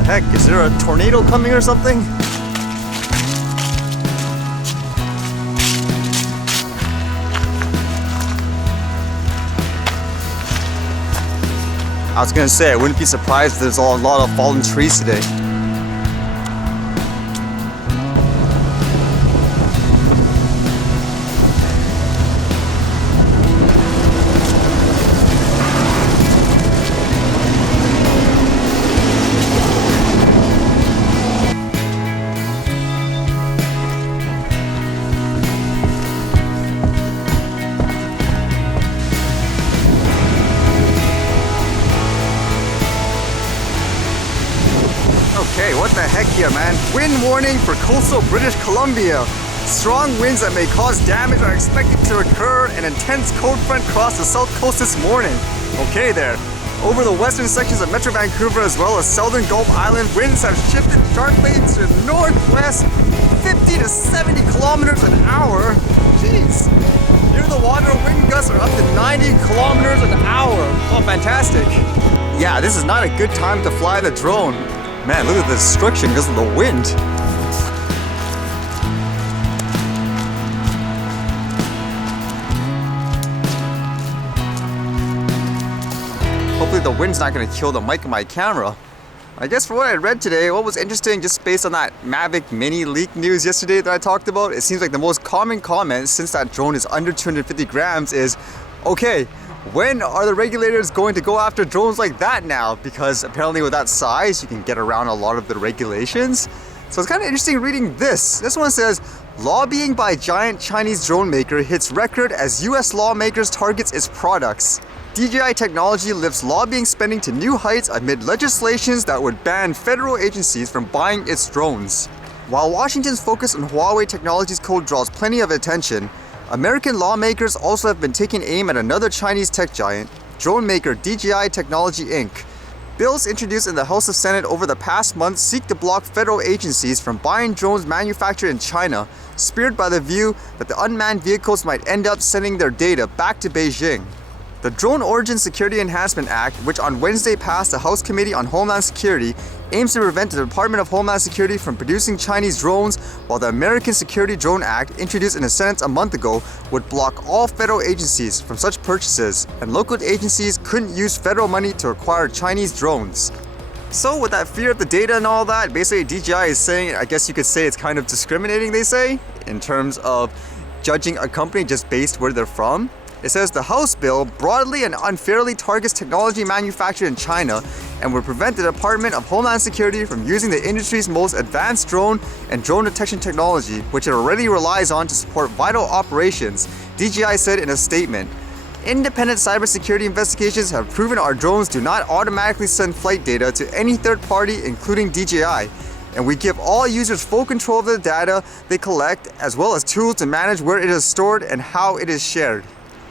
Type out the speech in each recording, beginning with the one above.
the heck? Is there a tornado coming or something? I was gonna say, I wouldn't be surprised if there's a lot of fallen trees today. Okay, what the heck here, man? Wind warning for coastal British Columbia. Strong winds that may cause damage are expected to occur. An intense cold front crossed the south coast this morning. Okay there. Over the western sections of Metro Vancouver as well as southern Gulf Island, winds have shifted sharply to northwest 50 to 70 kilometers an hour. Jeez. Near the water, wind gusts are up to 90 kilometers an hour. Oh, fantastic. Yeah, this is not a good time to fly the drone. Man, look at the destruction because of the wind. Hopefully the wind's not going to kill the mic of my camera. I guess for what I read today, what was interesting just based on that Mavic Mini leak news yesterday that I talked about, it seems like the most common comment since that drone is under 250 grams is, okay, when are the regulators going to go after drones like that now? Because apparently with that size, you can get around a lot of the regulations. So it's kind of interesting reading this. This one says, lobbying by giant Chinese drone maker hits record as US lawmakers targets its products. DJI technology lifts lobbying spending to new heights amid legislations that would ban federal agencies from buying its drones. While Washington's focus on Huawei Technologies code draws plenty of attention, American lawmakers also have been taking aim at another Chinese tech giant, drone maker DJI Technology Inc. Bills introduced in the House of Senate over the past month seek to block federal agencies from buying drones manufactured in China, spurred by the view that the unmanned vehicles might end up sending their data back to Beijing. The Drone Origin Security Enhancement Act, which on Wednesday passed the House Committee on Homeland Security, aims to prevent the Department of Homeland Security from producing Chinese drones, while the American Security Drone Act, introduced in the Senate a month ago, would block all federal agencies from such purchases, and local agencies couldn't use federal money to acquire Chinese drones. So with that fear of the data and all that, basically DJI is saying, I guess you could say it's kind of discriminating, they say, in terms of judging a company just based where they're from. It says the House bill broadly and unfairly targets technology manufactured in China and would prevent the Department of Homeland Security from using the industry's most advanced drone and drone detection technology, which it already relies on to support vital operations, DJI said in a statement. Independent cybersecurity investigations have proven our drones do not automatically send flight data to any third party, including DJI, and we give all users full control of the data they collect, as well as tools to manage where it is stored and how it is shared.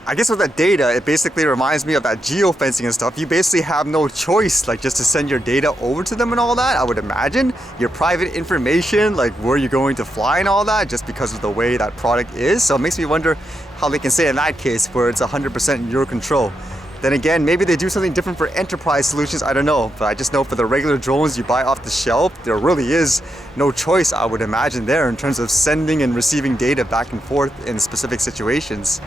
I guess with that data, it basically reminds me of that geofencing and stuff. You basically have no choice, like just to send your data over to them and all that, I would imagine. Your private information, like where you're going to fly and all that, just because of the way that product is. So it makes me wonder how they can say in that case where it's 100% in your control. Then again, maybe they do something different for enterprise solutions, I don't know. But I just know for the regular drones you buy off the shelf, there really is no choice, I would imagine, there in terms of sending and receiving data back and forth in specific situations.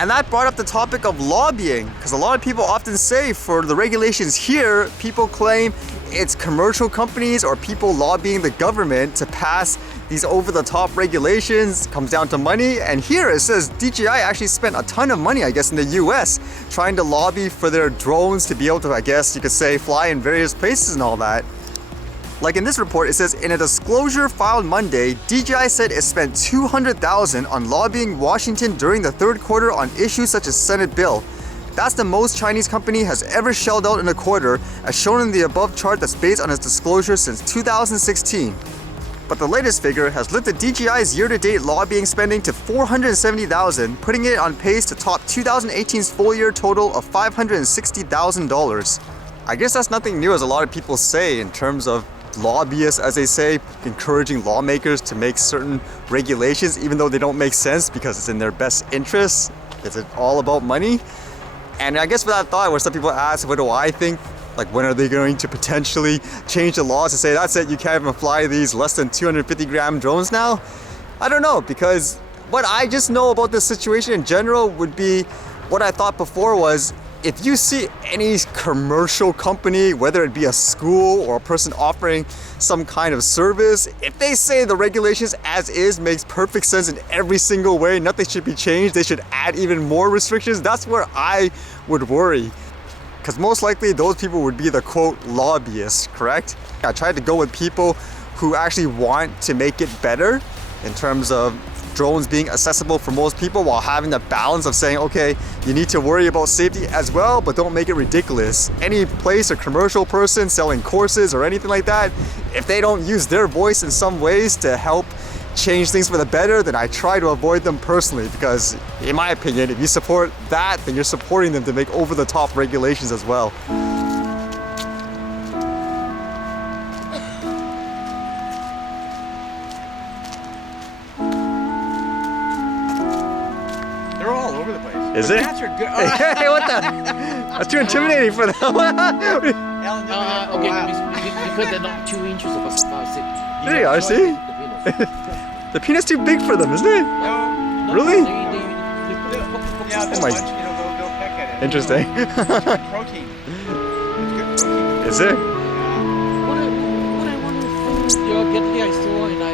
And that brought up the topic of lobbying, because a lot of people often say for the regulations here, people claim it's commercial companies or people lobbying the government to pass these over-the-top regulations. It comes down to money, and here it says DJI actually spent a ton of money, I guess, in the US trying to lobby for their drones to be able to, I guess you could say, fly in various places and all that. Like in this report, it says, in a disclosure filed Monday, DJI said it spent $200,000 on lobbying Washington during the third quarter on issues such as Senate bill. That's the most Chinese company has ever shelled out in a quarter, as shown in the above chart that's based on its disclosure since 2016. But the latest figure has lifted DJI's year-to-date lobbying spending to $470,000, putting it on pace to top 2018's full-year total of $560,000. I guess that's nothing new, as a lot of people say, in terms of lobbyists, as they say, encouraging lawmakers to make certain regulations even though they don't make sense because it's in their best interests. Is it all about money? And I guess with that thought, where some people ask, what do I think Like, when are they going to potentially change the laws to say, that's it, you can't even fly these less than 250 gram drones now? I don't know, because what I just know about this situation in general would be what I thought before was, if you see any commercial company, whether it be a school or a person offering some kind of service, if they say the regulations as is makes perfect sense in every single way, nothing should be changed, they should add even more restrictions, that's where I would worry. Because most likely those people would be the quote lobbyists, correct? I tried to go with people who actually want to make it better in terms of drones being accessible for most people while having the balance of saying, okay, you need to worry about safety as well, but don't make it ridiculous. Any place or commercial person selling courses or anything like that, if they don't use their voice in some ways to help change things for the better, then I try to avoid them personally, because in my opinion, if you support that, then you're supporting them to make over-the-top regulations as well. They're all over the place. Is it? Cats are good. Hey, what the? That's too intimidating for them. Okay, because they're not 2 inches of a stick. There you are, see? The peanut's too big for them, isn't it? No. Really? Yeah, Oh my- they'll peck at it. Interesting. It's good protein. It's good protein. Is it? What I want to think, you're getting the store and I.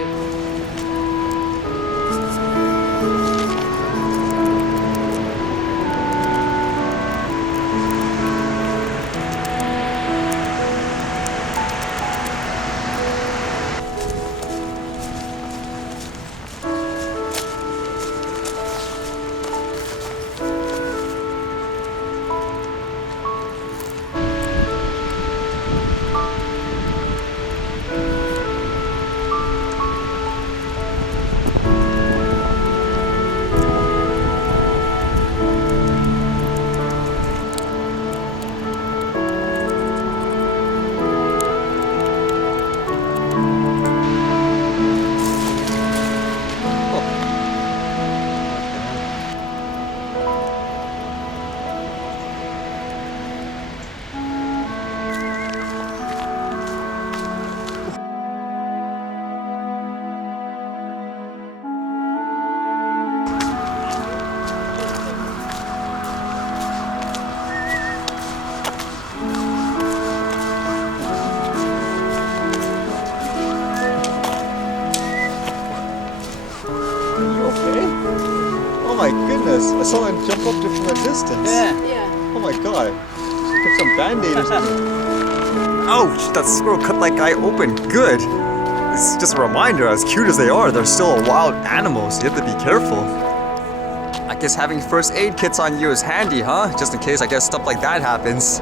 Oh my goodness, I saw him jump up from a distance. Yeah. Oh my god. Just put some band-aid or something. Ouch, that squirrel cut that guy open. Good. It's just a reminder, as cute as they are, they're still a wild animal, so you have to be careful. I guess having first aid kits on you is handy, huh? Just in case, I guess, stuff like that happens.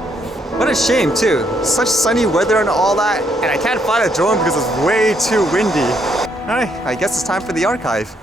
What a shame, too. Such sunny weather and all that, and I can't fly a drone because it's way too windy. Alright, I guess it's time for the archive.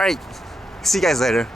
Alright, see you guys later.